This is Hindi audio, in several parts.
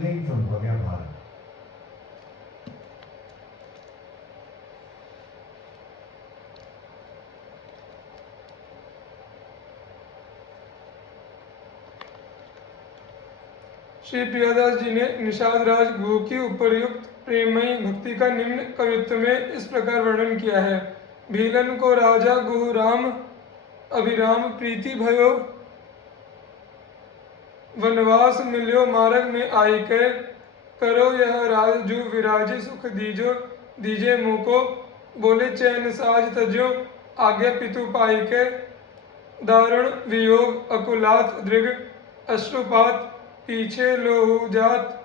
另一种国妙法。श्री प्रियादास जी ने निषाद राज गुरु की उपर्युक्त प्रेमयी भक्ति का निम्न कवित्व में इस प्रकार वर्णन किया है। भीलन को राजा गुहु राम अभिराम प्रीति भयो, वनवास मिल्यो मार्ग में आई के, करो यह राज जू विराजी सुख दीजो, दीजे मुँह को, बोले चैन साज तजो, आज्ञा पितु पाई के, दारुण वियोग अकुलात दृग, अश्रुपात पीछे लोहू जात,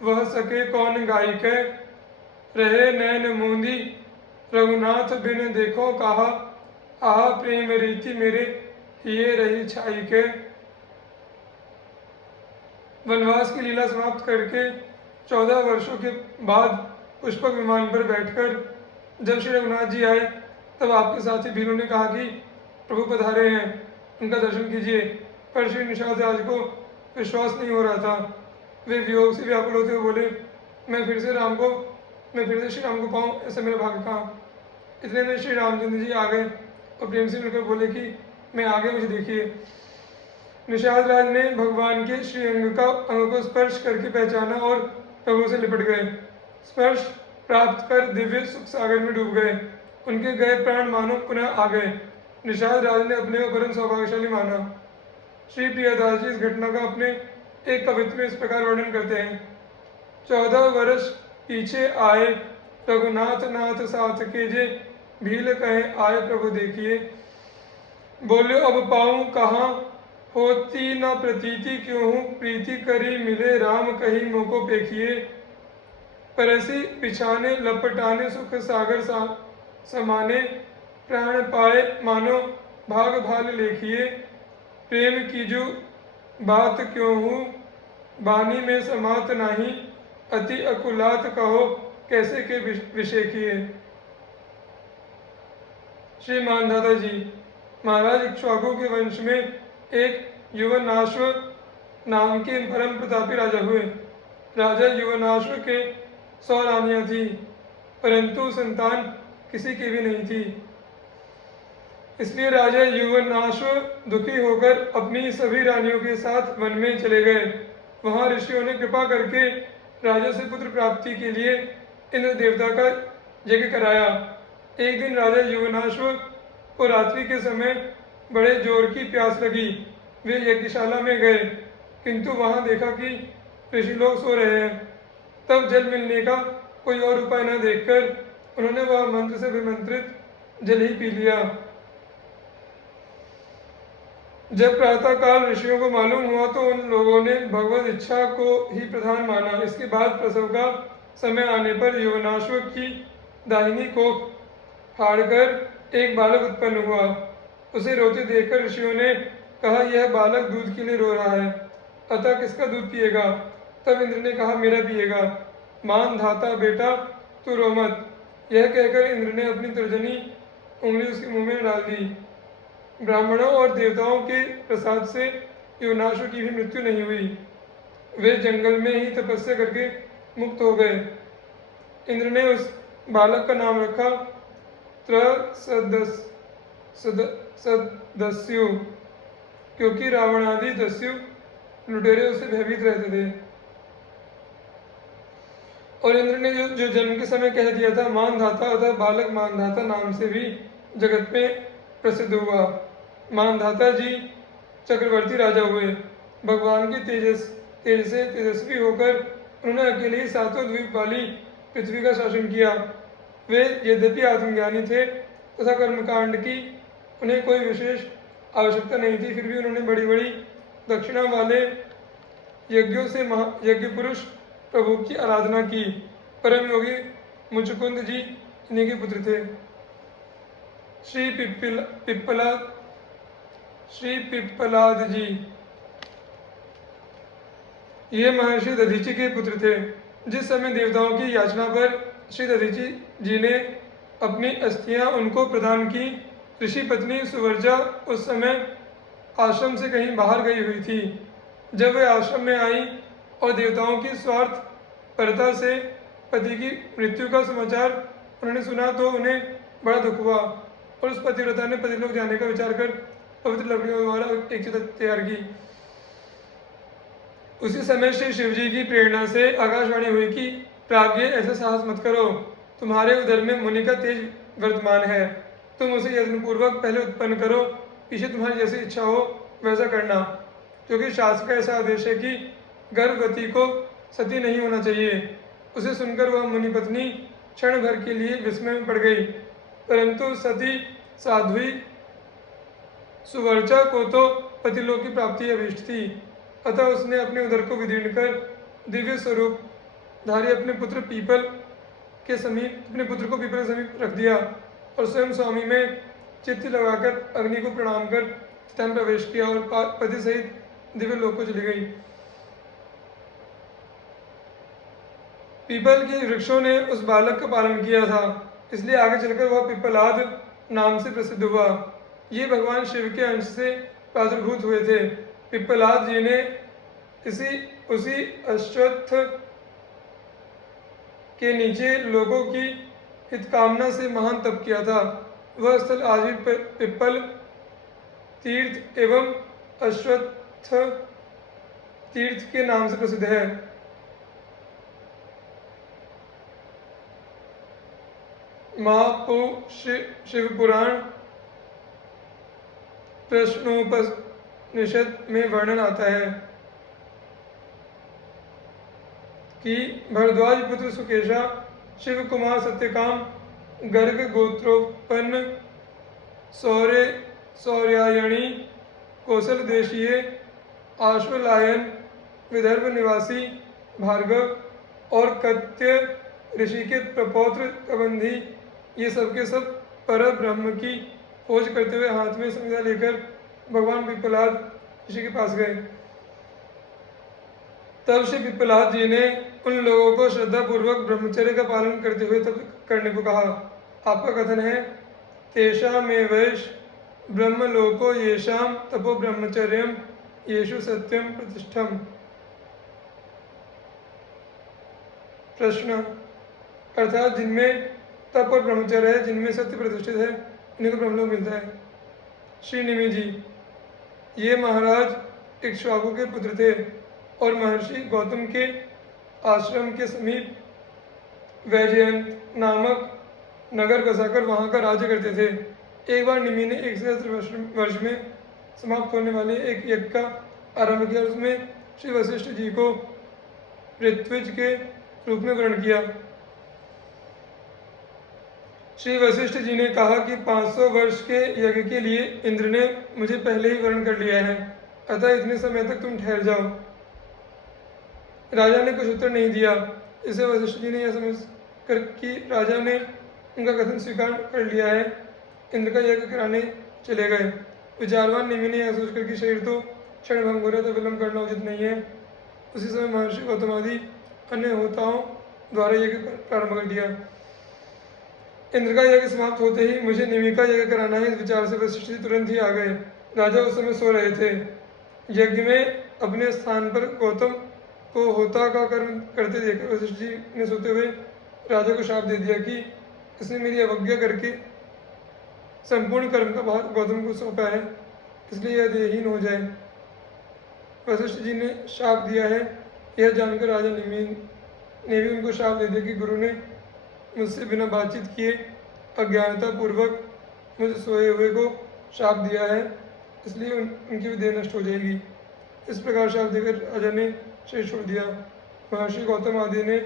वह सके कौन गाई के, रहे नैन मूंदी रघुनाथ बिन देखो कहा, आह प्रेम रीति मेरे हिये रही छाई के। वनवास की लीला समाप्त करके 14 वर्षों के बाद पुष्पक विमान पर बैठकर जब श्री रघुनाथ जी आए तब आपके साथी भीलू ने कहा कि प्रभु पधारे हैं, उनका दर्शन कीजिए। पर श्री निषाद राज को विश्वास नहीं हो रहा था। वे वियोग से व्याकुल होते हुए बोले, मैं फिर से श्री राम को पाऊँ, ऐसा मेरा भाग्य कहाँ। इतने में श्री रामचंद्र जी आ गए और प्रेम से मिलकर बोले कि मैं आ गया, मुझे देखिए। निषाद राज ने भगवान के श्री अंग को स्पर्श करके पहचाना और प्रभु से लिपट गए। स्पर्श प्राप्त कर दिव्य सुख सागर में डूब गए। उनके गए प्राण मानो पुनः आ गए। निषाद राज ने अपने को परम सौभाग्यशाली माना। श्री प्रियदास जी इस घटना का अपने एक कवित्व में इस प्रकार वर्णन करते हैं। 14 वर्ष पीछे आए रघुनाथ नाथ साथ के जे, भील कहे आए प्रभु देखिए, बोले अब पाऊं कहाँ, होती न प्रतीति क्यों हूँ, प्रीति करी मिले राम कहीं मोको पेखिए, परसी बिछाने लपटाने सुख सागर समाने, प्राण पाए मानो भाग भाल लेखिए, प्रेम कीजू बात क्यों हूँ, बानी में समात नहीं, अति अकुलात कहो कैसे के विषेखिए। श्री मानधाता जी महाराज इक्ष्वाकु के वंश में एक युवनाश्व नाम के परम प्रतापी राजा हुए। राजा युवनाश्व के 100 रानियां थी, परंतु संतान किसी की भी नहीं थी। इसलिए राजा युवनाश्व दुखी होकर अपनी सभी रानियों के साथ वन में चले गए। वहां ऋषियों ने कृपा करके राजा से पुत्र प्राप्ति के लिए इंद्र देवता का यज्ञ कराया। एक दिन राजा युवनाश्व को रात्रि के समय बड़े जोर की प्यास लगी। वे यज्ञशाला में गए, किंतु वहां देखा कि ऋषि लोग सो रहे हैं। तब जल मिलने का कोई और उपाय न देखकर उन्होंने वह मंत्र से विमंत्रित जल ही पी लिया। जब प्रातःकाल ऋषियों को मालूम हुआ तो उन लोगों ने भगवत इच्छा को ही प्रधान माना। इसके बाद प्रसव का समय आने पर युवनाश्व की दाहिनी कोख फाड़कर एक बालक उत्पन्न हुआ। उसे रोते देखकर ऋषियों ने कहा, यह बालक दूध के लिए रो रहा है, अतः किसका दूध पिएगा। तब इंद्र ने कहा, मेरा पिएगा। मान धाता बेटा तू रो मत। यह कहकर इंद्र ने अपनी तर्जनी उंगली उसके मुंह में डाल दी। ब्राह्मणों और देवताओं के प्रसाद से युवनाश्व की भी मृत्यु नहीं हुई। वे जंगल में ही तपस्या करके मुक्त हो गए। इंद्र ने उस बालक का नाम रखा त्रसदस्यु, क्योंकि रावणादि दस्यु लुटेरे उसे भयभीत रहते थे। और इंद्र ने जो जन्म के समय कह दिया था मानधाता, अतः बालक मानधाता नाम से भी जगत में प्रसिद्ध हुआ। मानधाता जी चक्रवर्ती राजा हुए। भगवान के तेज से तेजस्वी होकर उन्होंने अकेले ही 7 द्वीप वाली पृथ्वी का शासन किया। वे यद्यपि आत्मज्ञानी थे तथा कर्मकांड की उन्हें कोई विशेष आवश्यकता नहीं थी, फिर भी उन्होंने बड़ी बड़ी दक्षिणा वाले यज्ञों से यज्ञ पुरुष प्रभु की आराधना की। परम योगी मुचुकुंद जी इन्हीं के पुत्र थे। श्री पिप्पलाद जी ये महर्षि दधीची के पुत्र थे। जिस समय देवताओं की याचना पर श्री दधीची जी ने अपनी अस्थियां उनको प्रदान की, ऋषि पत्नी सुवर्जा उस समय आश्रम से कहीं बाहर गई हुई थी। जब वे आश्रम में आई और देवताओं की स्वार्थ परता से पति की मृत्यु का समाचार उन्होंने सुना तो उन्हें बड़ा दुख हुआ और उस पतिव्रता ने पतिलोक जाने का विचार कर पवित्र लकड़ियों द्वारा एक चिता तैयार की। उसी समय श्री शिवजी की प्रेरणा से आकाशवाणी हुई कि प्राज्ञ ऐसा साहस मत करो, तुम्हारे उदर में मुनि का तेज वर्तमान है, तुम उसे यत्नपूर्वक पहले उत्पन्न करो, पीछे तुम्हारी जैसी इच्छा हो वैसा करना, क्योंकि शास्त्र का ऐसा आदेश है कि गर्भवती को सती नहीं होना चाहिए। उसे सुनकर वह मुनि पत्नी क्षण भर के लिए विस्मय में पड़ गई, परंतु सती साध्वी सुवर्चा को तो पतिलोक की प्राप्ति अभीष्ट थी, अतः उसने अपने उदर को विदीर्ण कर दिव्य स्वरूप धारी अपने पुत्र को पीपल के समीप रख दिया और स्वयं स्वामी में चित्त लगाकर अग्नि को प्रणाम कर स्थान प्रवेश किया और पति सहित दिव्य लोक को चली गई। पीपल के वृक्षों ने उस बालक का पालन किया था, इसलिए आगे चलकर वह पिपलाद नाम से प्रसिद्ध हुआ। ये भगवान शिव के अंश से प्रादुर्भूत हुए थे। पिपलाद जी ने उसी अश्वत्थ के नीचे लोगों की हितकामना से महान तप किया था। वह स्थल आज भी पिपल तीर्थ एवं अश्वत्थ तीर्थ के नाम से प्रसिद्ध है। महापु शिव पुराण प्रश्नोपनिषद में वर्णन आता है कि भरद्वाज पुत्र सुकेशा शिव कुमार सत्यकाम गर्ग गोत्रोत्पन्न सौर्यायणी कौशल देशीय आश्वलायन विदर्भ निवासी भार्गव और कत्य ऋषि के प्रपौत्र कबंधी ये सबके सब पर ब्रह्म की खोज करते हुए हाथ में संविदा लेकर भगवान पिपलाद ऋषि के पास गए। तब श्री पिपलाद जी ने उन लोगों को श्रद्धा पूर्वक ब्रह्मचर्य का पालन करते हुए तप करने को कहा। आपका कथन है, तेषा में वैश ब्रह्मलोको येषाम तपो ब्रह्मचर्यम येषु सत्यम प्रतिष्ठम। प्रश्न, अर्थात जिनमें तप और ब्रह्मचर्य है, जिनमें सत्य प्रतिष्ठित है, इन्हीं को ब्रह्मलोक मिलता है। श्री निमि जी, ये महाराज इक्ष्वाकु के पुत्र थे और महर्षि गौतम के आश्रम के समीप वैजयंत नामक नगर बसाकर वहाँ का राज्य करते थे। एक बार निमि ने 1 वर्ष में समाप्त होने वाले एक यज्ञ का आरंभ किया और उसमें श्री वशिष्ठ जी को ऋत्विज के रूप में ग्रहण किया। श्री वशिष्ठ जी ने कहा कि 500 वर्ष के यज्ञ के लिए इंद्र ने मुझे पहले ही वर्ण कर लिया है, अतः इतने समय तक तुम ठहर जाओ। राजा ने कुछ उत्तर नहीं दिया। इसे वशिष्ठ जी ने यह समझ कर कि राजा ने उनका कथन स्वीकार कर लिया है, इंद्र का यज्ञ कराने चले गए। विचारवान निमि ने यह सोचकर कि शरीर तो क्षण भंग हो रहा, तो विलंब करना उचित नहीं है। उसी समय महर्षि गौतम आदि अन्य होताओं द्वारा यज्ञ प्रारंभ कर दिया। इंद्र का यज्ञ समाप्त होते ही मुझे निमि का यज्ञ कराना है, इस विचार से वशिष्ठ जी तुरंत ही आ गए। राजा उस समय सो रहे थे। यज्ञ में अपने स्थान पर गौतम को होता का कर्म करते देखकर वशिष्ठ जी ने सोते हुए राजा को शाप दे दिया कि इसने मेरी अवज्ञा करके संपूर्ण कर्म का भार गौतम को सौंपा है, इसलिए यह देहहीन हो जाए। वशिष्ठ जी ने शाप दिया है। यह जानकर राजा निमि ने भी उनको शाप दे दिया कि गुरु ने मुझसे बिना बातचीत किए अज्ञानता पूर्वक मुझे सोए हुए को शाप दिया है, इसलिए उनकी भी देह नष्ट हो जाएगी। इस प्रकार शाप देकर राजा ने शरीर छोड़ दिया। महर्षि गौतम आदि ने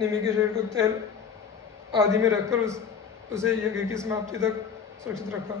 निमि के शरीर को तेल आदि में रखकर उसे यज्ञ की समाप्ति तक सुरक्षित रखा।